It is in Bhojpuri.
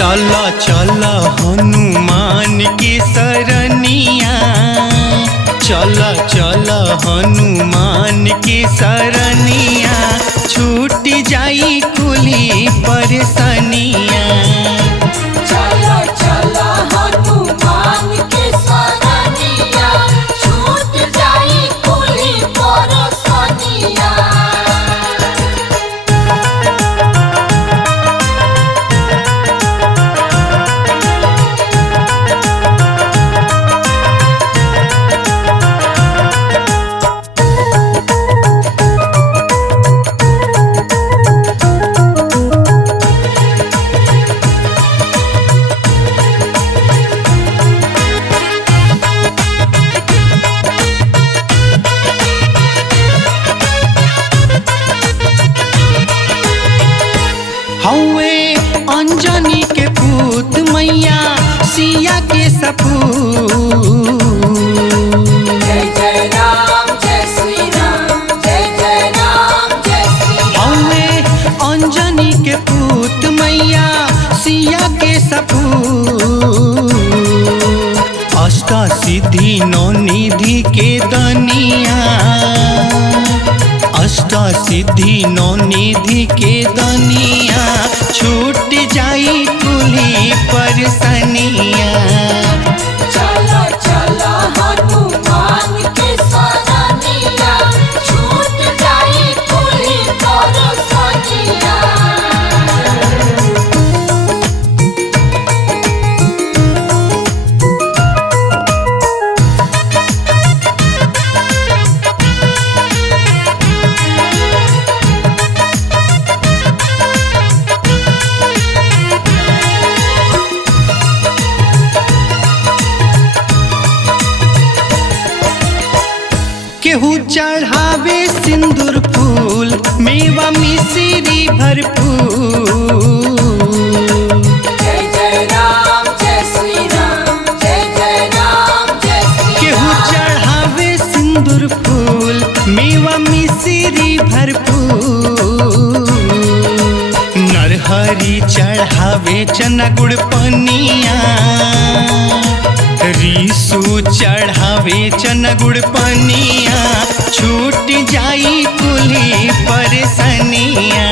चल चल हनुमान की सरनिया, चल चल हनुमान की सरनिया, छूट जाई कुली परेशानिया। चलो चलो हनुमान के सरनिया, छूट जाई कुली परेशानिया। हौवे अंजनी के पूत मैया सिया के सपूत। जय जय राम जय श्री राम, जय जय राम जय श्री राम। हौवे अंजनी के पूत मैया सिया के सपूत। अष्ट सिद्धि नौ निधि के दनिया, अष्ट सिद्धि नौ निधि के दनिया, छूट जाई कुली परेशानिया। चलो चलो हनुमान के सरनिया, छूट जाई कुली परेशानिया। केहू चढ़ावे सिंदूर फूल, मेवा मिश्री भरपूर। जय जय राम जय श्री राम, जय जय राम जय श्री राम। केहू चढ़ावे सिंदूर फूल, मेवा मिश्री भरपूर। नरहरी चढ़ावे चना गुड़ पनिया, रीसू चढ़ावे चना गुड़ पनिया, छूट जाई कुली परेशानिया।